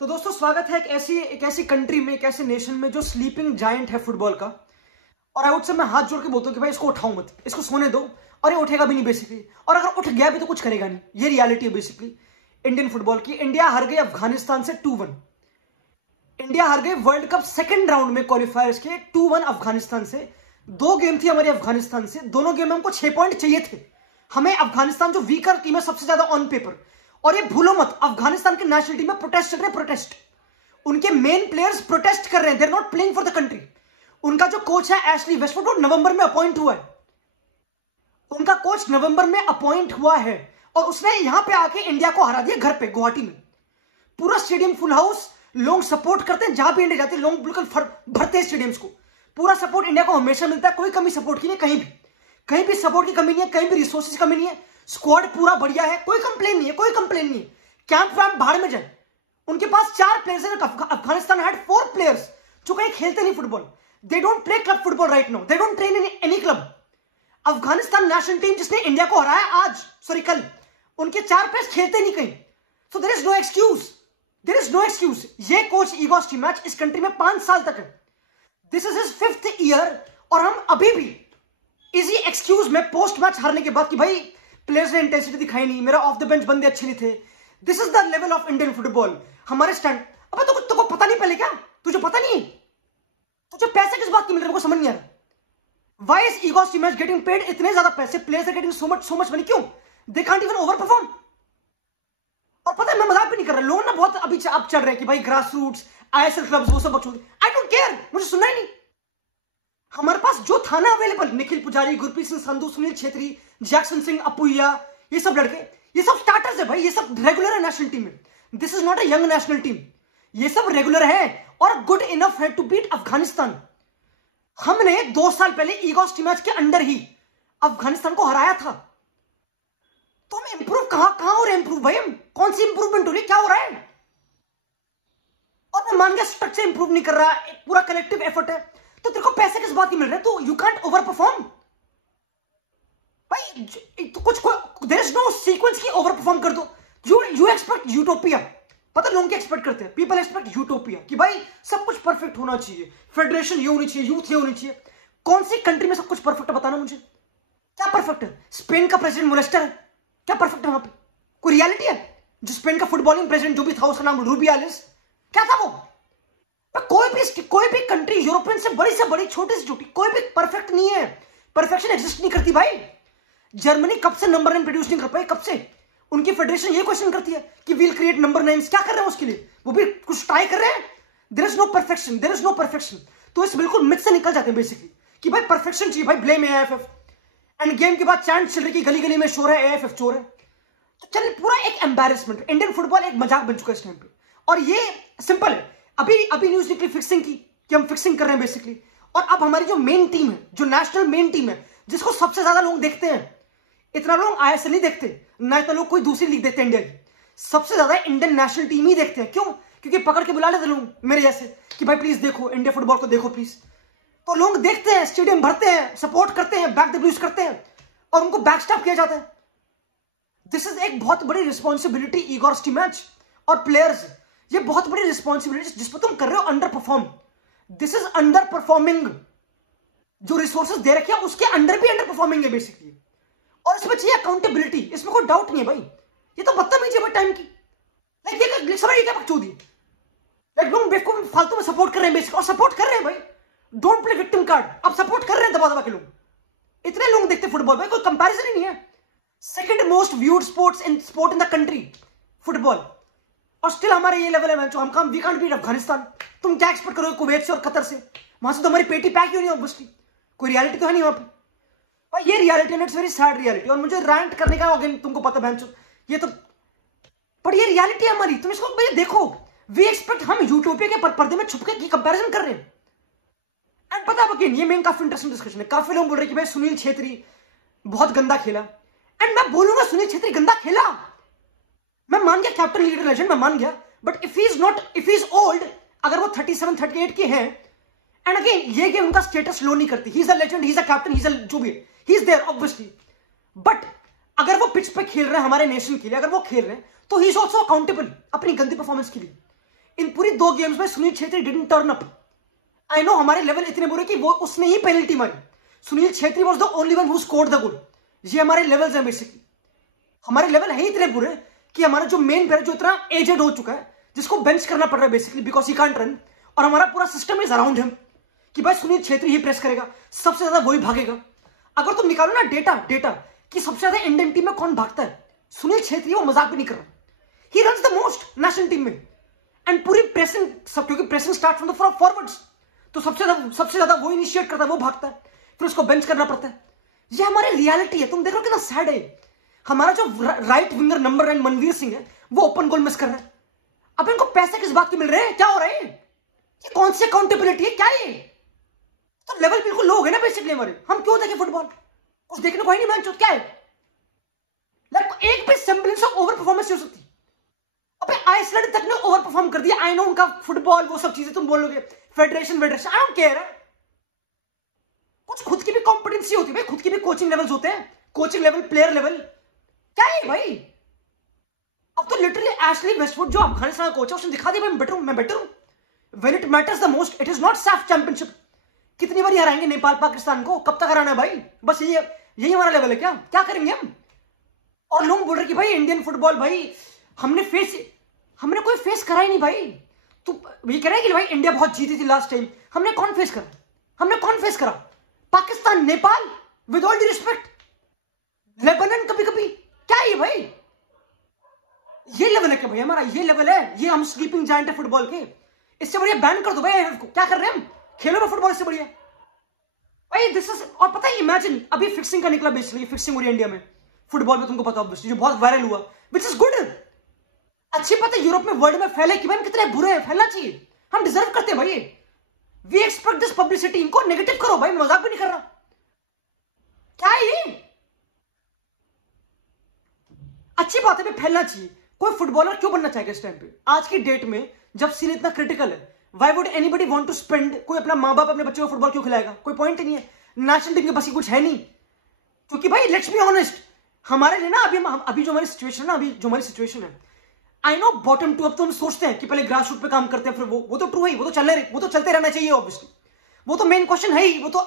तो दोस्तों स्वागत है एक ऐसी कंट्री में, एक ऐसे नेशन में जो स्लीपिंग जायंट है फुटबॉल का। और आई वुड से मैं हाथ जोड़ के बोलता हूँ कि भाई इसको उठाओ मत, इसको सोने दो। और ये उठेगा भी नहीं बेसिकली, और अगर उठ गया भी तो कुछ करेगा नहीं। ये रियलिटी है बेसिकली इंडियन फुटबॉल की। इंडिया हार गई अफगानिस्तान से 2-1। इंडिया हार गई वर्ल्ड कप सेकंड राउंड में क्वालिफायर्स के 2-1 अफगानिस्तान से। 2 गेम थी हमारी अफगानिस्तान से, दोनों गेम में हमको 6 पॉइंट चाहिए थे। हमें अफगानिस्तान जो वीकर टीम है सबसे ज्यादा ऑन पेपर। और ये भूलो मत, अफगानिस्तान की नेशनल टीम में प्रोटेस्ट चल रहे हैं, प्रोटेस्ट। उनके मेन प्लेयर्स प्रोटेस्ट कर रहे हैं, they are not playing for the country. उनका जो कोच है एशली वेस्टवुड, वो नवंबर में अपॉइंट हुआ है। उनका कोच नवंबर में अपॉइंट हुआ है और उसने यहां पे आके इंडिया को हरा दिया घर पे गुवाहाटी में। पूरा स्टेडियम फुल हाउस, लोग सपोर्ट करते हैं। जहां भी इंडिया जाती है लोग बिल्कुल भरते हैं स्टेडियम्स को। पूरा सपोर्ट इंडिया को हमेशा मिलता है, कोई कमी सपोर्ट की नहीं, कहीं भी सपोर्ट की कमी नहीं है, कहीं भी रिसोर्सेज की कमी नहीं है। स्क्वाड पूरा बढ़िया है, कोई कंप्लेन नहीं है, कोई कंप्लेन नहीं है। कैंप वैम्प बाहर में जाए, उनके पास 4 प्लेयर्स हैं। अफगानिस्तान हैड 4 प्लेयर्स जो कहीं खेलते नहीं football. They don't play club football right now, they don't train in any club. Afghanistan national team जिसने इंडिया को हराया कल, उनके 4 प्लेयर्स खेलते नहीं कहीं। So there is no excuse, there is no excuse. ये कोच ईगो स्टीमैच इस कंट्री में 5 साल तक है। This is his 5th year और हम अभी भी इजी एक्सक्यूज में पोस्ट मैच हारने के बाद कि भाई प्लेयर्स ने इंटेंसिटी दिखाई नहीं, मेरा ऑफ द बेंच बंदे अच्छे नहीं थे। This is the level of Indian football. हमारे स्टैंड, अबे तुझको पता नहीं पहले क्या? तुझे पता नहीं? तुझे पैसे किस बात के मिल रहे हैं? समझ नहीं आ रहा। Why is Igor Stimac getting paid इतने ज्यादा पैसे? Players are getting so much money, क्यों? They can't even overperform. और पता है मैं मजाक भी नहीं कर रहा, लोग ना बहुत अभी अब चढ़ रहे हैं कि भाई ग्रास रूट्स, आईएसएल क्लब्स, वो सब बकचोदी। आई डोंट केयर, मुझे सुनना ही नहीं। हमारे पास जो था ना अवेलेबल, निखिल पुजारी, गुरप्रीत सिंह संधू, सुनील छेत्री, जैक्सन सिंह, अपुया, ये सब लड़के, ये सब स्टार्टर्स है भाई, ये सब रेगुलर है नेशनल टीम में। This is not a young national team, ये सब रेगुलर है और गुड इनफ है टू बीट अफगानिस्तान। हमने 2 साल पहले ईगो स्टीमैच के अंडर ही अफगानिस्तान को हराया था। तो हम इंप्रूव कहां हो रहे? इंप्रूव भाई, हम कौन सी इंप्रूवमेंट हो रही है? क्या हो रहा है? और मैं मान गया स्ट्रक्चर इंप्रूव नहीं कर रहा, पूरा कलेक्टिव एफर्ट है। तो तेरे को पैसे किस बात के मिल रहे हैं? तो यू कांट ओवर परफॉर्म भाई। तो कुछ देयर इज नो सीक्वेंस की ओवर परफॉर्म कर दो। You expect utopia. पता लोग क्या एक्सपेक्ट करते हैं? पीपल एक्सपेक्ट यूटोपिया कि भाई सब कुछ परफेक्ट होना चाहिए, फेडरेशन ये होनी चाहिए, यूथ ये होनी चाहिए। कौन सी कंट्री में सब कुछ परफेक्ट है? बताना मुझे, क्या परफेक्ट है? स्पेन का प्रेसिडेंट मोलेस्टर है, क्या परफेक्ट है वहां पे? कोई रियलिटी है? जो स्पेन का फुटबॉलिंग प्रेसिडेंट जो भी था, उसका नाम रूबियालिस, क्या था वो? कोई भी कंट्री, यूरोपियन से बड़ी छोटी से छोटी, कोई भी परफेक्ट नहीं है। परफेक्शन एग्जिस्ट नहीं करती भाई। जर्मनी कब से नंबर 9 प्रोड्यूस नहीं कर पाई? कब से? उनकी फेडरेशन ये क्वेश्चन करती है कि वील क्रिएट नंबर 9। क्या कर रहे हैं उसके लिए? वो भी कुछ ट्राई कर रहे हैं। There is no perfection, there is no perfection. तो इस बिल्कुल मिथ से निकल जाते हैं बेसिकली कि भाई परफेक्शन चाहिए। भाई ब्लेम एएफएफ। एंड गेम के बाद चैंट चल रही कि गली गली में शोर है, एएफएफ चोर है। तो चल पूरा एक एम्बैरेसमेंट। इंडियन फुटबॉल एक मजाक बन चुका है इस टाइम पे। और ये सिंपल है, अभी न्यूज निकली फिक्सिंग की कि हम फिक्सिंग कर रहे हैं बेसिकली। और अब हमारी जो मेन टीम है, जो नेशनल मेन टीम है, जिसको सबसे ज्यादा लोग देखते हैं, इतना लोग आईएसएल नहीं देखते, ना इतना लोग कोई दूसरी लीग देखते हैं इंडिया की। सबसे ज्यादा इंडियन नेशनल टीम ही देखते हैं। क्यों? क्योंकि पकड़ के बुला लेते लोग मेरे जैसे कि भाई प्लीज देखो इंडिया फुटबॉल को, देखो प्लीज। तो लोग देखते हैं, स्टेडियम भरते हैं, सपोर्ट करते हैं, बैक द ब्लूज करते हैं और उनको बैकस्टॉप किया जाता है। दिस इज एक बहुत बड़ी रिस्पॉन्सिबिलिटी ईगो स्टीमैच और प्लेयर्स। ये बहुत बड़ी रिस्पॉन्सिबिलिटी जिस पर तुम कर रहे हो under perform. This is under performing. जो रिसोर्सेज दे रखे हैं उसके अंडर भी अंडर परफॉर्मिंग है बेसिकली। और इसमें चाहिए अकाउंटेबिलिटी, इसमें कोई डाउट नहीं है भाई। ये तो बदतमीजी है टाइम की। लाइक ये समझ क्या बकचोदी? लाइक लोग बेवकूफ फालतू में सपोर्ट कर रहे हैं बेसिकली, और सपोर्ट कर रहे हैं भाई। Don't play victim card. अब सपोर्ट कर रहे हैं दबा के लोग। इतने लोग देखते फुटबॉल भाई, कोई कंपैरिजन ही नहीं है। Second most viewed sport in the country football. और स्टिल हमारे ये लेवल है जो हम वी कांट बीट अफगानिस्तान। तुम क्या एक्सपेक्ट करोगे कुवैत से और कतर से? वहां से तो हमारी पेटी पैक ही नहीं ऑब्वियसली। कोई रियलिटी तो है नहीं वहां पे भाई। ये रियलिटी है, इट्स वेरी सैड रियलिटी। और मुझे रैंट करने का अगेन तुमको पता बहनचो, ये तो, पर ये रियलिटी है हमारी। तुम इसको भाई देखो। वी एक्सपेक्ट, हम यूटोपिया के पर्दे में छुप के की कंपैरिजन कर रहे हैं। एंड पता है अगेन, ये मेन काफी इंटरेस्टिंग डिस्कशन है। काफी लोग बोल रहे हैं कि भाई सुनील छेत्री बहुत गंदा खेला। एंड मैं बोलूंगा सुनील छेत्री गंदा खेला, मैं मान गया, कैप्टन लीडर लेजेंड, मैं मान गया। But if he is old, अगर वो 37 38 के हैं, एंड अगेन ये गेम उनका स्टेटस लो नहीं करती। He is a legend, he is a captain, he is a जो भी, he is there obviously. But अगर वो पिच पे खेल रहे हैं हमारे नेशन के लिए, अगर वो खेल रहे हैं, तो ही इज ऑल्सो अकाउंटेबल अपनी गंदी परफॉर्मेंस के लिए। इन पूरी 2 गेम्स में Sunil Chhetri didn't turn up. I know हमारे लेवल इतने बुरे कि वो उसने ही पेनल्टी मारी। Sunil Chhetri was the only one who scored the goal. ये हमारे लेवल्स हैं बेसिकली। हमारे लेवल है इतने बुरे कि हमारा जो मेन प्लेयर जो इतना एजेड हो चुका है, जिसको बेंच करना पड़ रहा है basically because he can't run, और हमारा पूरा सिस्टम इज अराउंड हिम कि भाई सुनील छेत्री ही प्रेस करेगा, सबसे ज्यादा वही भागेगा। अगर तुम निकालो ना डेटा कि सबसे ज्यादा इंडियन टीम में कौन भागता है, सुनील छेत्री, वो मजाक भी नहीं कर रहा। He runs the most national team में एंड पूरी प्रेसिंग सब, क्योंकि pressing start from the forwards, तो सबसे ज्यादा वो इनिशिएट करता है, वो भागता है, फिर उसको बेंच करना पड़ता है। ये हमारी रियलिटी है। तुम देख रहे हो कितना सैड है। हमारा जो right winger number 9 Manveer Singh है, वो ओपन गोल मिस कर रहा है। अब इनको पैसे किस बात के मिल रहे हैं? क्या हो रहा है? ये कौन सी अकाउंटेबिलिटी है? क्या है? तो लेवल बिल्कुल लो हो गए ना बेसिकली हमारे। हम क्यों देखें फुटबॉल? कुछ देखने को ही नहीं मैच। क्या है? लाइक एक भी सेम्बलेंस ऑफ ओवर परफॉर्मेंस हो सकती। अबे आइसलैंड तक ने ओवर परफॉर्म कर दिया। आई नो उनका फुटबॉल वो सब चीजें तुम बोलोगे, फेडरेशन आई डोंट केयर। कुछ खुद की भी कॉम्पिटेंसी होती है भाई, खुद की भी कोचिंग लेवल्स होते हैं, कोचिंग लेवल, प्लेयर लेवल। क्या है भाई? अब तो लिटरली एशली वेस्टवुड जो अफगानिस्तान का कोच है, उसने दिखा दिया मैं बेटर हूं। When it matters the most, it is not Saif championship. कितनी बार हराएंगे नेपाल पाकिस्तान को? कब तक हराना है भाई? बस यही हमारा लेवल है। क्या करेंगे हम? और लोग बोल रहे कि भाई इंडियन फुटबॉल, भाई हमने कोई फेस करा ही नहीं भाई। तो ये कह रहे हैं कि भाई इंडिया बहुत जीती थी लास्ट टाइम। हमने कौन फेस करा? Pakistan, Nepal, with all D respect, Lebanon कभी कभी। क्या है भाई? ये लेवल है क्या भाई हमारा? ये लेवल है? ये हम स्लीपिंग जायंट है फुटबॉल के। इससे बढ़िया बैन कर दो भाई IMF को। क्या कर रहे हैं हम? खेलो ना फुटबॉल, इससे बढ़िया भाई दिस इज। और पता है, इमेजिन अभी फिक्सिंग का निकला बेसिकली, फिक्सिंग हो रही है इंडिया में फुटबॉल में, तुमको पता ऑब्वियसली, जो बहुत वायरल हुआ, विच इज गुड। अच्छी बात है यूरोप में, वर्ल्ड में फैले कि भाई हम कितने बुरे हैं, फैलना चाहिए। हम डिजर्व करते हैं भाई। We expect this publicity. इनको नेगेटिव करो भाई, मजाक भी नहीं कर रहा। क्या है ये? अच्छी बात है, फैलना चाहिए। कोई फुटबॉलर क्यों बनना चाहेगा इस टाइम पे, आज की डेट में जब सीन इतना क्रिटिकल है? Why would anybody want to spend? कोई अपना माँ बाप अपने बच्चे को फुटबॉल क्यों खिलाएगा? कोई पॉइंट ही नहीं है। नेशनल टीम के बस की कुछ है नहीं। क्योंकि भाई लेट्स बी ऑनेस्ट, हमारे लिए ना अभी जो हमारी सिचुएशन है, I know bottom to up. तो हम सोचते हैं कि पहले ग्रास रूट पे काम करते हैं, फिर वो तो ट्रू है, वो तो चलते रहना चाहिए ऑब्वियसली। वो तो मेन क्वेश्चन है ही, वो तो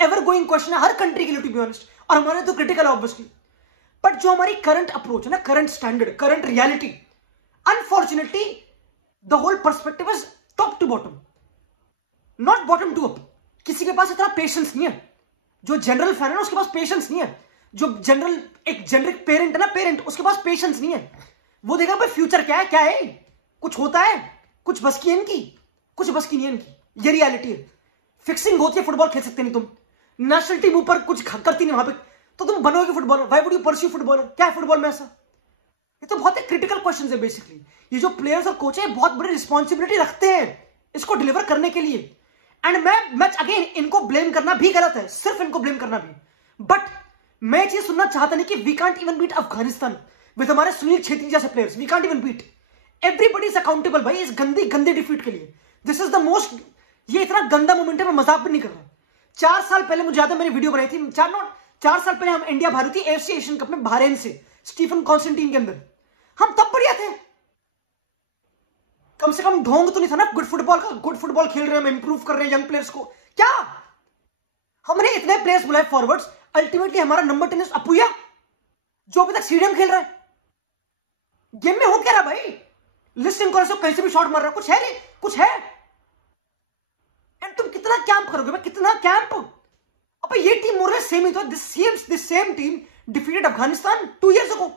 एवर गोइंग क्वेश्चन है हर कंट्री के लिए टू बी ऑनेस्ट, और हमारे तो क्रिटिकल है ऑब्वियसली। बट जो हमारी करंट अप्रोच है ना, current standard, current reality, unfortunately the whole perspective is top to bottom, not bottom to up. किसी के पास इतना पेशेंस नहीं है। जो जनरल फैन है ना, उसके पास पेशेंस नहीं है। जो एक जेनरिक पेरेंट है ना, उसके पास पेशेंस नहीं है। वो देखा भाई फ्यूचर क्या है, कुछ होता है, कुछ बस की इनकी, कुछ बस की नहीं इनकी। ये रियलिटी है। फिक्सिंग होती है, फुटबॉल खेल सकते नहीं तुम। नेशनल टीम ऊपर कुछ करती नहीं वहां पे, तो तुम बनोगे footballer? Why would you pursue footballer? क्या है फुटबॉल में ऐसा? ये तो बहुत क्रिटिकल क्वेश्चन है बेसिकली। ये जो प्लेयर्स और कोच है बहुत बड़ी रिस्पॉन्सिबिलिटी रखते हैं इसको डिलीवर करने के लिए। एंड मैं अगेन इनको ब्लेम करना भी गलत है, सिर्फ इनको ब्लेम करना भी। बट मैं ये सुनना चाहता नहीं कि we can't even beat Afghanistan with हमारे सुनील छेत्री जैसे players. We can't even beat. Everybody is accountable भाई इस गंदी डिफीट के लिए। दिस इज द मोस्ट, ये इतना गंदा मोमेंट है, मैं मजाक भी नहीं कर रहा। 4 साल पहले मुझे याद है मैंने वीडियो बनाई थी, 4 साल पहले हम इंडिया भारी थी AFC एशियन कप में बहरीन से, स्टीफन कॉन्स्टेंटीन के अंदर। हम तब बढ़िया थे, कम से कम ढोंग तो नहीं था ना गुड फुटबॉल खेल रहे हैं, हम इंप्रूव कर रहे हैं यंग प्लेयर्स को। क्या हमने इतने प्लेयर्स बुलाए फॉरवर्ड्स, अल्टीमेटली हमारा नंबर 10 अपुया जो अभी तक सीडीएम खेल रहा है। गेम में हो क्या रहा भाई? लिस्टिंग करो, कहीं से भी शॉट मार रहा है, कुछ है। एंड तुम कितना कैंप करोगे भाई, कितना कैंप? अब ये टीम मोर सेम ही तो, this same team defeated Afghanistan 2 years ago।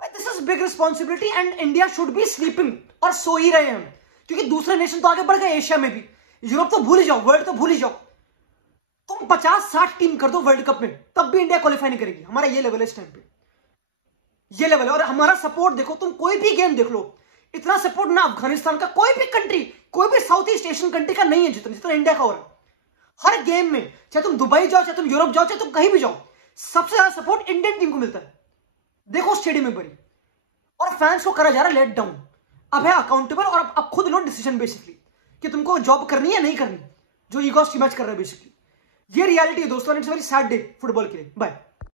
This is big responsibility and India should be sleeping, और सो ही रहे हैं, क्योंकि दूसरे नेशन तो आगे बढ़ गए, एशिया में भी। यूरोप तो भूल ही जाओ, वर्ल्ड तो भूल ही जाओ। तुम 50-60 टीम कर दो वर्ल्ड कप में, तब भी इंडिया क्वालिफाई नहीं करेगी। हमारा ये लेवल है इस टाइम पे, ये लेवल है। और हमारा सपोर्ट देखो, तुम कोई भी गेम देख लो, इतना सपोर्ट ना अफगानिस्तान का, कोई भी कंट्री, कोई भी साउथ ईस्ट एशियन कंट्री का नहीं है जितना इंडिया का हो रहा है। हर गेम में, चाहे तुम दुबई जाओ, चाहे तुम यूरोप जाओ, चाहे तुम कहीं भी जाओ, सबसे ज्यादा सपोर्ट इंडियन टीम को मिलता है। देखो स्टेडियम में बड़ी, और फैंस को करा जा रहा है लेट डाउन। अब है अकाउंटेबल, और अब खुद लो डिसीजन बेसिकली कि तुमको जॉब करनी है नहीं करनी, जो ईगोस की मैच कर रहा है बेसिकली। ये रियलिटी है दोस्तों, it's very sad day football के लिए। बाय।